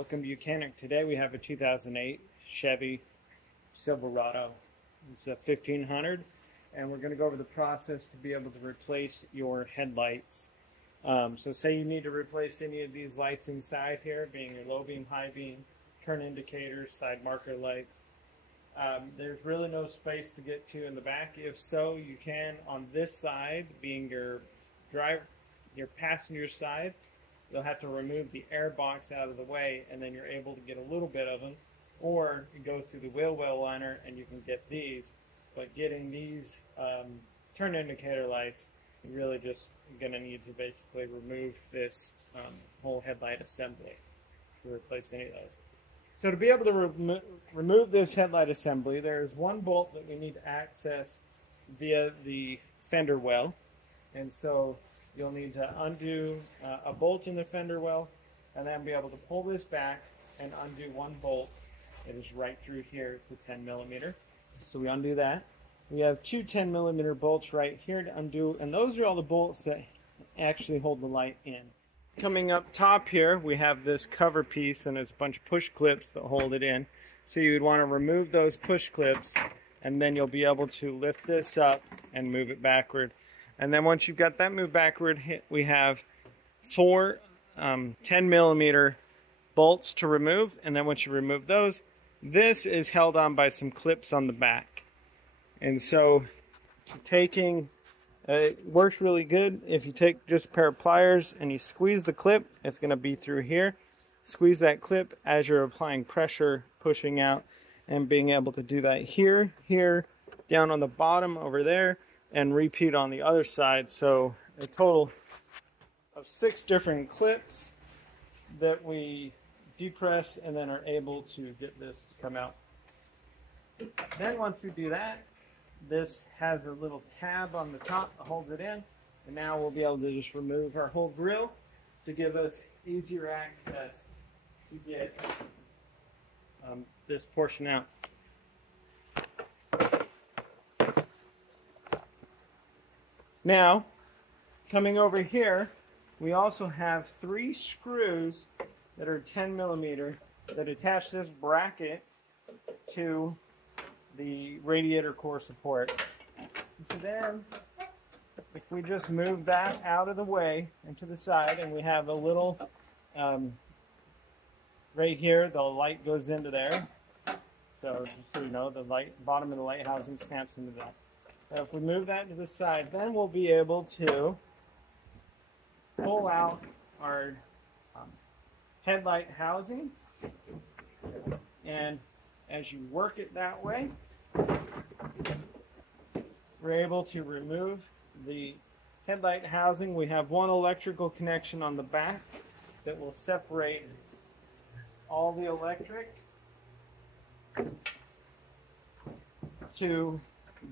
Welcome to Buchanan. Today we have a 2008 Chevy Silverado. It's a 1500, and we're going to go over the process to be able to replace your headlights. So say you need to replace any of these lights inside here, being your low beam, high beam, turn indicators, side marker lights. There's really no space to get to in the back. If so, you can on this side, being your passenger side. You'll have to remove the air box out of the way, and then you're able to get a little bit of them. Or you go through the wheel well liner and you can get these. But getting these turn indicator lights, you're really just going to need to basically remove this whole headlight assembly to replace any of those. So to be able to remove this headlight assembly, there's one bolt that we need to access via the fender well. And so you'll need to undo a bolt in the fender well, and then be able to pull this back and undo one bolt. It is right through here. It's a 10 millimeter. So we undo that. We have two 10 millimeter bolts right here to undo, and those are all the bolts that actually hold the light in. Coming up top here, we have this cover piece, and it's a bunch of push clips that hold it in. So you would want to remove those push clips, and then you'll be able to lift this up and move it backward. And then once you've got that moved backward, we have four 10 millimeter bolts to remove. And then once you remove those, this is held on by some clips on the back. And so it works really good. If you take just a pair of pliers and you squeeze the clip, it's going to be through here. Squeeze that clip as you're applying pressure, pushing out, and being able to do that here, down on the bottom over there, and repeat on the other side. So a total of 6 different clips that we depress and then are able to get this to come out. Then once we do that, this has a little tab on the top that holds it in, and now we'll be able to just remove our whole grille to give us easier access to get this portion out. Now, coming over here, we also have 3 screws that are 10 millimeter that attach this bracket to the radiator core support. So then, if we just move that out of the way and to the side, and we have a little, right here, the light goes into there. So just so you know, the bottom of the light housing snaps into that. So if we move that to the side, then we'll be able to pull out our headlight housing. And as you work it that way, we're able to remove the headlight housing. We have one electrical connection on the back that will separate all the electric to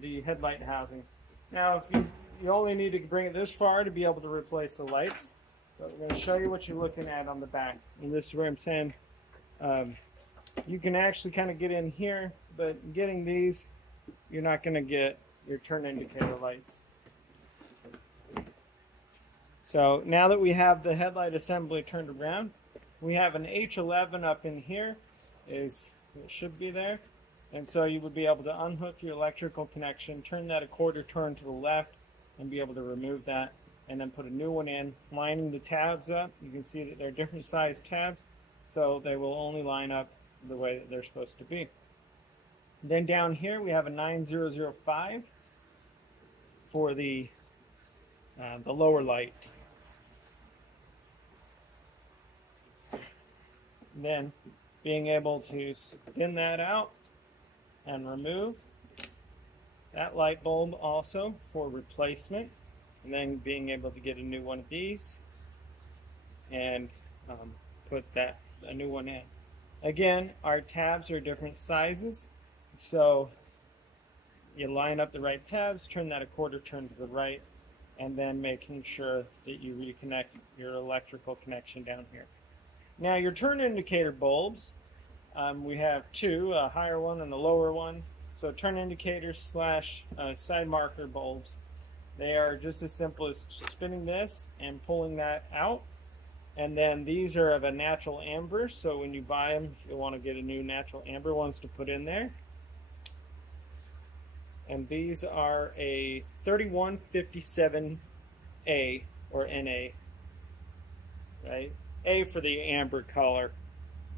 the headlight housing. Now, if you only need to bring it this far to be able to replace the lights, but we're going to show you what you're looking at on the back. And this is where I'm saying you can actually kind of get in here, but getting these, you're not going to get your turn indicator lights. So now that we have the headlight assembly turned around, we have an H11 up in here. It should be there. And so you would be able to unhook your electrical connection, turn that a quarter turn to the left, and be able to remove that, and then put a new one in, lining the tabs up. You can see that they're different size tabs, so they will only line up the way that they're supposed to be. Then down here we have a 9005 for the lower light. Then being able to spin that out and remove that light bulb also for replacement, and then being able to get a new one of these and put a new one in. Again, our tabs are different sizes, so you line up the right tabs, turn that a quarter turn to the right, and then making sure that you reconnect your electrical connection down here. Now your turn indicator bulbs, we have 2, a higher one and a lower one. So turn indicators slash side marker bulbs. They are just as simple as spinning this and pulling that out, And then these are of a natural amber, so when you buy them, you'll want to get a new natural amber ones to put in there. And these are a 3157A or NA, right? A for the amber color.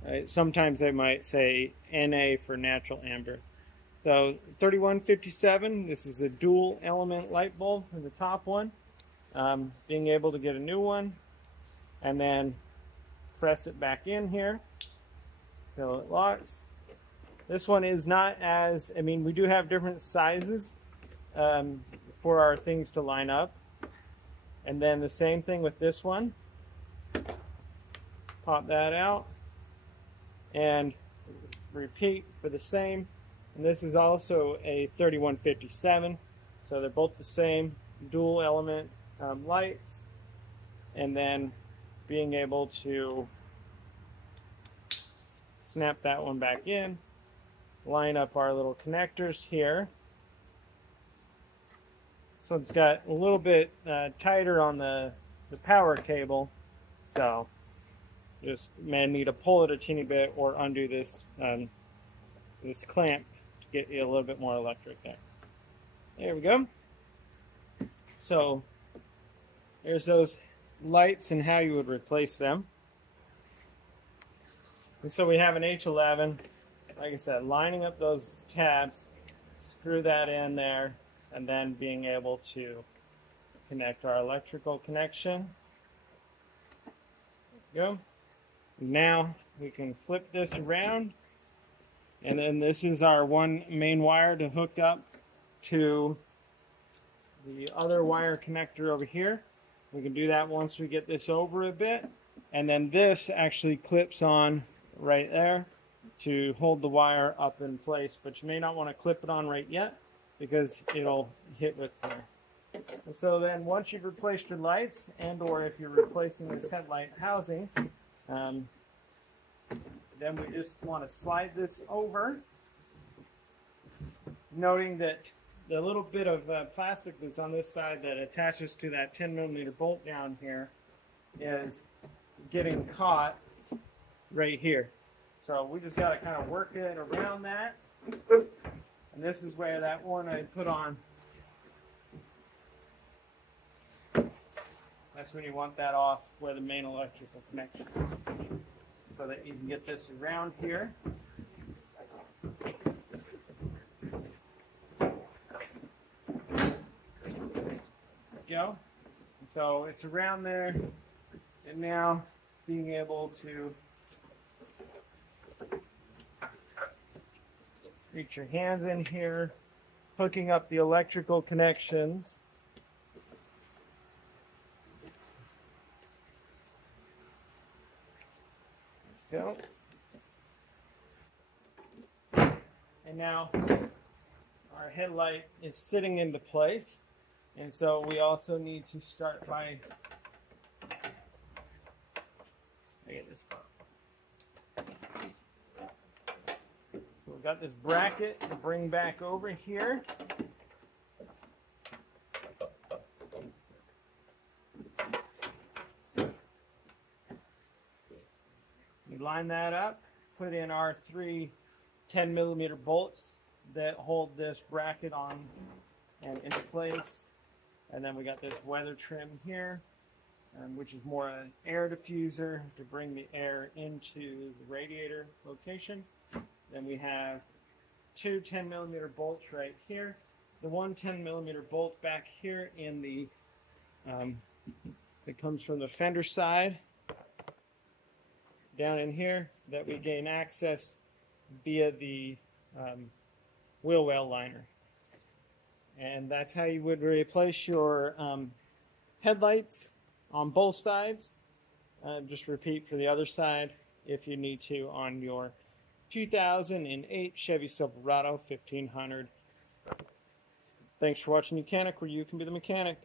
Right? Sometimes they might say NA for natural amber. So 3157, this is a dual element light bulb in the top one. Being able to get a new one and then press it back in here so it locks. This one is not as, I mean, we do have different sizes for our things to line up. And then the same thing with this one. Pop that out and repeat for the same. And this is also a 3157, so they're both the same dual element lights. And then being able to snap that one back in, line up our little connectors here. So it's got a little bit tighter on the power cable, so just may need to pull it a teeny bit or undo this this clamp to get you a little bit more electric there. There we go. So there's those lights and how you would replace them. And so we have an H11, like I said, lining up those tabs, screw that in there, and then being able to connect our electrical connection. There we go. Now we can flip this around, and then this is our one main wire to hook up to the other wire connector over here. We can do that once we get this over a bit, and then this actually clips on right there to hold the wire up in place, but you may not want to clip it on right yet because it'll hit with there. And so then once you've replaced your lights, and or if you're replacing this headlight housing, then we just want to slide this over, noting that the little bit of plastic that's on this side that attaches to that 10mm bolt down here is getting caught right here. So we just got to kind of work it around that. And this is where that one I put on, that's when you want that off where the main electrical connection is, so that you can get this around here. Go. So it's around there, and now being able to reach your hands in here, hooking up the electrical connections. Let's go. And now our headlight is sitting into place. And so we also need to start by, I get this part. So we've got this bracket to bring back over here. We line that up, put in our 3 10mm bolts that hold this bracket on and into place. And then we got this weather trim here, which is more an air diffuser to bring the air into the radiator location. Then we have 2 10mm bolts right here. The one 10mm bolt back here in the, that comes from the fender side, down in here, that we gain access via the wheel well liner. And that's how you would replace your headlights on both sides. Just repeat for the other side if you need to on your 2008 Chevy Silverado 1500. Thanks for watching Mechanic, where you can be the mechanic.